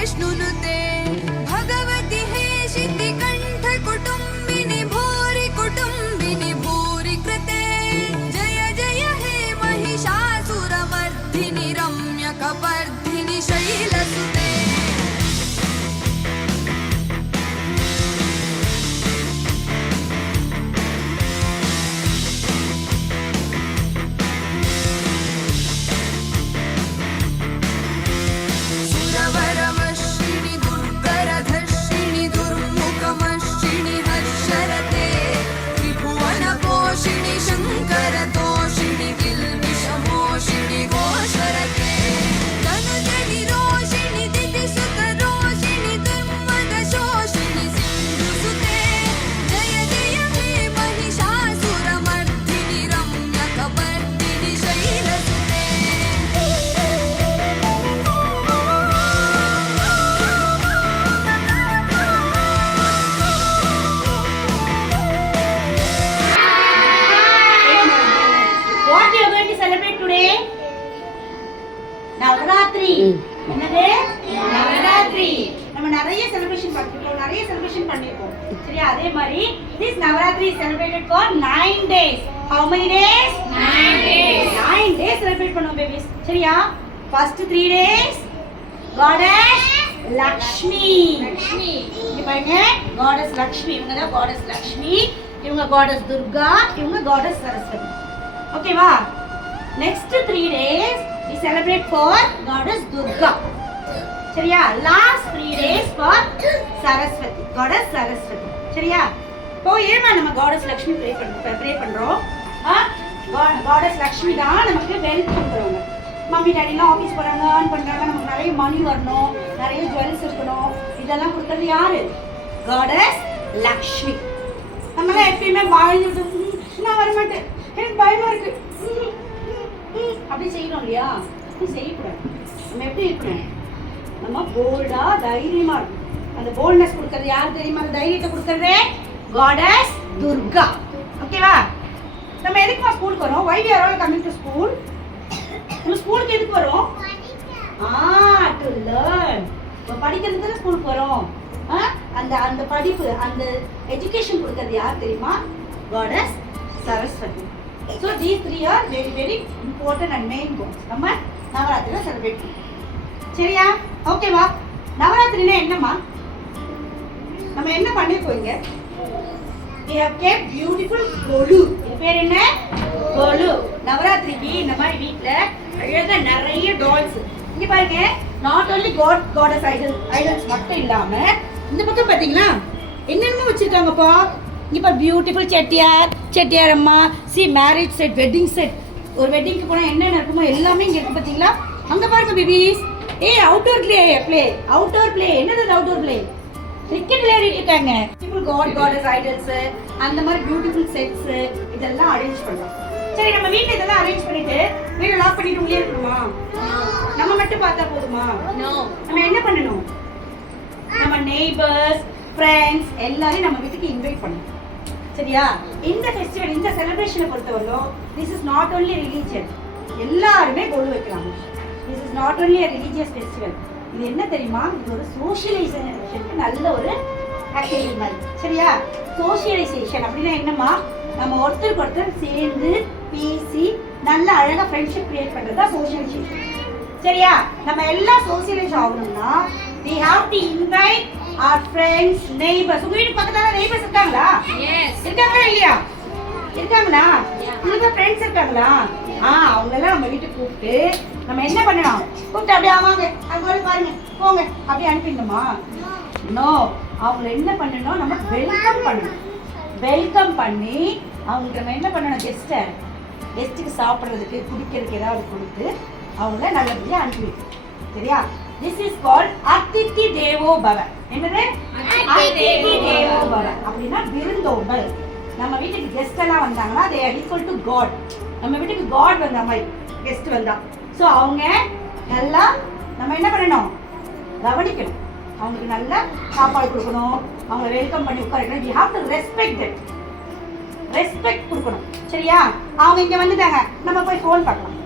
विष्णुनुते भगवति हे शितिकण्ठ कुटुम्बिनि भूरि कुटुम्बिनि भूरि कृते जय जय हे महिषासुरमर्दिनि रम्यकपर्दिनि शैलसुते நவராத்திரி. என்னது? நவராத்திரி. நம்ம நிறைய செலிப்ரேஷன் பண்ணிருக்கோம். சரியா? அதே மாதிரி this Navaratri is celebrated for 9 days. How many days? 9 days. 9 days celebrate பண்ணுவோம் babies. சரியா? First 3 days goddess Lakshmi. இங்க பாருங்க, goddess Lakshmi. இவங்க தான் goddess Lakshmi. இவங்க goddess Durga. இவங்க goddess Saraswati. ஓகேவா? Next 3 days we celebrate for goddess Durga. சரியா? Last 3 days for Saraswati, goddess Saraswati. சரியா? இப்போ ஏமா நம்ம goddess Lakshmi ப்ரே பண்றோம்? goddess Lakshmi தான் நமக்கு வெல்த் கொடுக்குறவங்க. மம்மி டாடிலாம் ஆஃபீஸ் போறாங்க, ஏர்ன் பண்றாங்க, நமக்கு நிறைய மணி வரணும், நிறைய ஜுவல்ஸ் இருக்கணும், இதெல்லாம் கொடுக்கறது யாரு? goddess Lakshmi. நம்மளாம் எப்பயுமே வாழ்ந்துட்டு நான் வர மாட்டேன், எனக்கு பயமா இருக்கு அப்படி செய்யணும் இல்லையா? அப்படி செய்யக்கூடாது. நம்ம எப்படி இருக்கணும்? நம்ம போல்டா தைரியமா இருக்கும். அந்த போல்ட்னஸ் கொடுக்கறது யார் தெரியுமா? அந்த தைரியத்தை கொடுக்கறதே காடஸ் துர்கா. ஓகேவா? நம்ம எதுக்குமா ஸ்கூலுக்கு வரோம்? why we are all coming to school? நம்ம ஸ்கூலுக்கு எதுக்கு வரோம்? to learn. நம்ம படிக்கிறதுக்கு தான் ஸ்கூலுக்கு வரோம். அந்த அந்த படிப்பு, அந்த எஜுகேஷன் கொடுக்கறது யார் தெரியுமா? Goddess Saraswati. So these three are very very important and main goals. நம்ம நவராத்திரில செலிப்ரேட் பண்ணுவோம். சரியா? ஓகேவா? நவராத்திரினா என்னமா? நம்ம என்ன பண்ணிருக்கோம் இங்க? We have kept beautiful கொலு. இது பேர் என்ன? கொலு. நவராத்திரிக்கு இந்த மாதிரி வீட்ல அழகா நிறைய டால்ஸ். இங்க பாருங்க, not only goddess idols மட்டும் இல்லாம இந்த பக்கம் பாத்தீங்களா என்னென்னமோ வச்சிருக்காங்கப்பா. இங்க பாரு, பியூட்டிஃபுல் செட்டியார் அம்மா, C marriage set, wedding set. ஒரு வெட்டிங்க்கு போனா என்னென்ன இருக்குமோ எல்லாமே இங்க இருக்கு பாத்தீங்களா? அங்க பாருங்க பேபிஸ். Outdoor play. என்னது அவுட்டோர் பிளே? கிரிக்கெட் விளையாடிட்டு இருக்காங்க. goddess idols அந்த மாதிரி பியூட்டிஃபுல் செட்ஸ் இதெல்லாம் அரேஞ்ச் பண்றோம். சரி, நம்ம வீட்ல இதெல்லாம் அரேஞ்ச் பண்ணிட்டு வீட லாக் பண்ணிட்டு உள்ளே இருக்கணுமா? நம்ம மட்டும் பார்த்தா போதுமா? நம்ம என்ன பண்ணணும்? நம்ம நெய்பர்ஸ், ஃப்ரெண்ட்ஸ் எல்லாரையும் நம்ம வீட்டுக்கு இன்வைட் பண்ணணும். சரியா? இந்த ஃபெஸ்டிவல், இந்த செலிப்ரேஷனை பொறுத்தவரைக்கும் this is not only religion. எல்லாருமே கொலு வைக்கிறாங்க. This is not only religious festival. இது என்ன தெரியுமா? இது ஒரு சோஷியலைசேஷனுக்கு நல்ல ஒரு ஆக்டிவிட்டி மாதிரி. சரியா? சோஷியலைசேஷன் அப்படின்னா என்னமா? நம்ம ஒருத்தருக்கு ஒருத்தர் சேர்ந்து பேசி நல்ல அழகா ஃப்ரெண்ட்ஷிப் கிரியேட் பண்றது தான் சோஷியலைசேஷன். சரியா? நம்ம எல்லாம் சோஷியலைஸ் ஆகணும்னா we have to invite our friends, neighbors. உங்க வீட்டு பக்கத்துல neighbors இருக்காங்களா? Yes. இருக்காங்களா இல்லையா? இருக்காங்களா? உங்க ஃப்ரெண்ட்ஸ் இருக்காங்களா? அவங்க எல்லாம் நம்ம வீட்டுக்கு கூப்பிட்டு நம்ம என்ன பண்ணணும்? கூப்பிட்டு அப்படியே ஆவாங்க, அவங்க பாருங்க போங்க அப்படியே அனுப்பிடணுமா? நோ. அவங்க என்ன பண்ணணும்? நம்ம வெல்கம் பண்ணணும். வெல்கம் பண்ணி அவங்களுக்கு நம்ம என்ன பண்ணணும்? கெஸ்ட்டுக்கு சாப்பிட்றதுக்கு குடிக்கிறதுக்கு ஏதாவது கொடுத்து அவங்கள நல்லபடியாக அனுப்பிவிடும். சரியா? திஸ் இஸ் கால்ட் அதிதி தேவோ பவ. என்னது? அதிதி தேவோ பவ அப்படின்னா விருந்தோம்பல். நம்ம வீட்டுக்கு கெஸ்ட் எல்லாம் வந்தாங்கன்னா they are equal to God. நம்ம வீட்டுக்கு காட் வந்த மாதிரி கெஸ்ட் வந்தா, ஸோ அவங்க நல்லா நம்ம என்ன பண்ணணும்? கவனிக்கணும். அவங்களுக்கு நல்ல சாப்பாடு கொடுக்கணும், அவங்களை வெல்கம் பண்ணி உட்காரணும். we have to respect them. Respect கொடுக்கணும். சரியா? அவங்க இங்க வந்துட்டாங்க, நம்ம போய் ஃபோன் பார்க்கலாம்.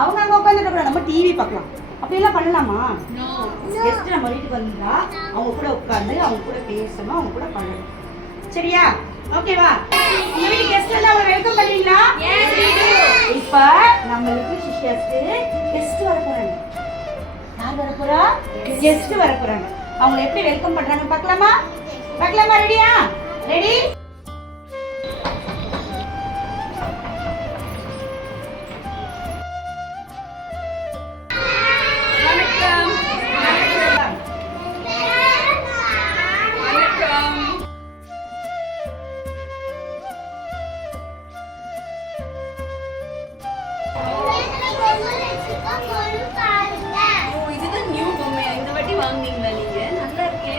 அவங்க அங்கே உட்காந்துட்டு நம்ம டிவி பார்க்கலாம். அப்படியெல்லாம் பண்ணலாமா? கெஸ்ட் நம்ம வீட்டுக்கு வந்தா அவங்க கூட உட்கார்ந்து அவங்க கூட பேசணும், அவங்க கூட பழகணும். சரியா? ஓகேவா? உங்க வீட்டுக்கு கெஸ்ட் எல்லாம் அவங்க வெல்கம் பண்ணுவீங்களா? இப்ப நம்மளுக்கு சிஸ்டர்ஸ்க்கு கெஸ்ட் வர போறாங்க. யார் வர போறா? கெஸ்ட் வர போறாங்க. அவங்க எப்படி வெல்கம் பண்றாங்க பார்க்கலாமா? பார்க்கலாமா? ரெடியா? ரெடி? இதுதான் நியூ பொம்மை. இந்த வாட்டி வாங்குனீங்களா நீங்க? நல்லா இருக்கே.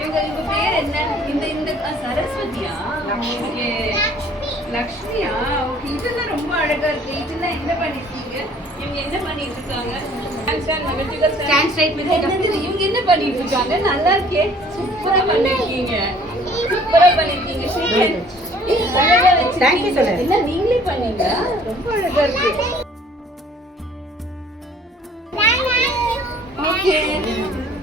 இவங்க பேர் என்ன? இந்த சரஸ்வதியா? லக்ஷ்மியா? ஓகே, இதெல்லாம் ரொம்ப அழகா இருக்கு. இதெல்லாம் என்ன பண்ணிருக்கீங்க? இவங்க என்ன பண்ணிட்டு இருக்காங்க? இவங்க என்ன பண்ணிட்டு இருக்காங்க? நல்லா இருக்கே. சூப்பரா பண்ணிருக்கீங்க. சூப்பரா பண்ணிருக்கீங்க. ஸ்ரீகன் அழகா வச்சிருக்கீங்க. இல்ல நீங்களே பண்ணீங்க. ரொம்ப அழகா இருக்கு. ஓகே,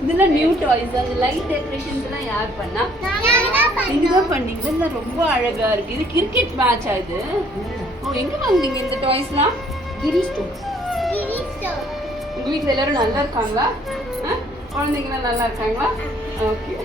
இதெல்லாம் நியூ டாய்ஸ். அந்த லைட் டெக்கரேஷன்ஸ் எல்லாம் யார் பண்ணா? நீங்க தான் பண்ணீங்க. இதெல்லாம் ரொம்ப அழகா இருக்கு. இது கிரிக்கெட் மேட்சா இது? ஓ, எங்க வாங்குனீங்க இந்த டாய்ஸ்லாம்? கிரி ஸ்டோர்ஸ். உங்க வீட்ல எல்லாரும் நல்லா இருக்காங்களா? குழந்தைங்களாம் நல்லா இருக்காங்களா? ஓகே.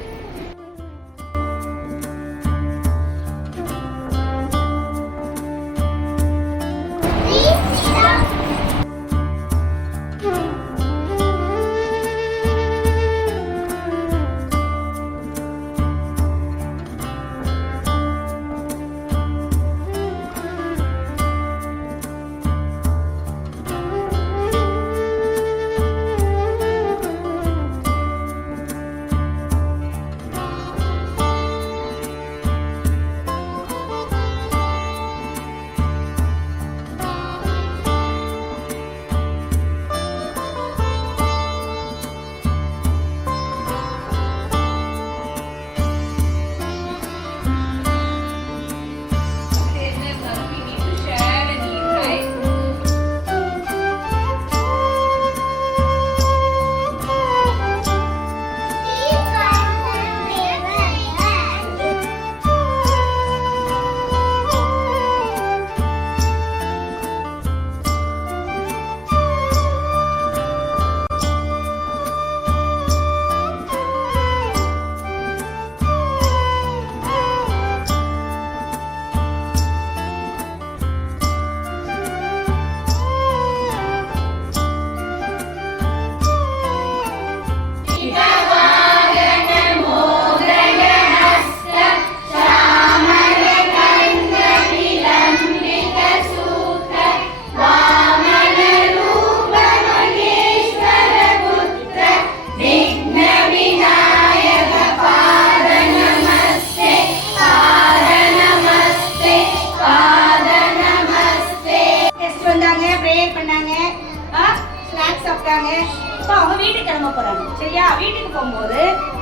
சரியா? வீட்டுக்கு போகும்போது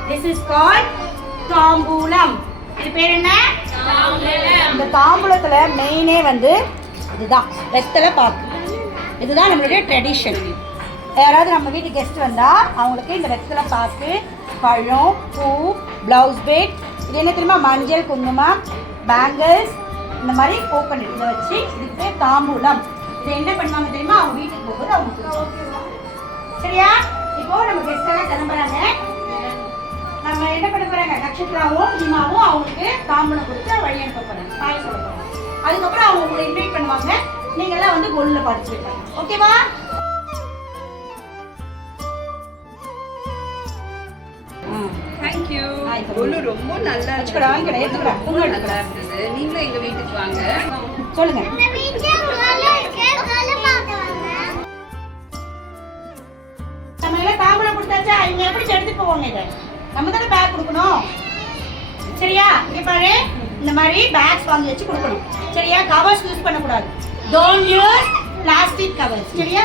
this is called தாம்பூலம். இது பேர் என்ன? தாம்பூலம். இந்த தாம்பூலத்துல மெயினே வந்து இதுதான் வெத்தலை பாக்கு. இதுதான் நம்மளுடைய ட்ரெடிஷன். யாராவது நம்ம வீட்டுக்கு கெஸ்ட் வந்தா அவங்களுக்கு இந்த வெத்தலை பாக்கு, பழம், பூ, பிளவுஸ் பேட், இது என்ன தெரியுமா? மஞ்சள், குங்குமம், பேங்கிள்ஸ், இந்த மாதிரி கோகனட் இதை வச்சு இதுக்கு பேர் தாம்பூலம். இதை என்ன பண்ணுவாங்க தெரியுமா? அவங்க வீட்டுக்கு போகும்போது அவங்க சரியா? இப்போ நம்ம கெஸ்ட் எல்லாம் கிளம்புறாங்க. நம்ம என்ன பண்ண போறாங்க? நட்சத்திராவும் ஹிமாவும் அவங்களுக்கு தாம்பூலம் கொடுத்து வழி அனுப்ப போறாங்க. பாய் சொல்ல போறாங்க. அதுக்கப்புறம் அவங்க உங்களை இன்வைட் பண்ணுவாங்க. நீங்க எல்லாம் வந்து கோல்ல பார்ட்டிசிபேட் பண்ணுங்க. ஓகேவா? Thank you. கோலு ரொம்ப நல்லா இருக்கு. வாங்கிக்கடா, எடுத்துக்கடா. உங்க நல்லா இருந்தது. நீங்களும் எங்க வீட்டுக்கு வாங்க. சொல்லுங்க. நம்ம எல்லாம் தாம்பூலம் கொடுத்தாச்சா? இவங்க எப்படி எடுத்து போவாங்க? இதை நம்ம தானே பேக் கொடுக்கணும். சரியா? இங்க பாரு, இந்த மாதிரி பேக்ஸ் வாங்கி வச்சு கொடுக்கணும். சரியா? கவர்ஸ் யூஸ் பண்ணக்கூடாது. Don't use plastic covers. சரியா?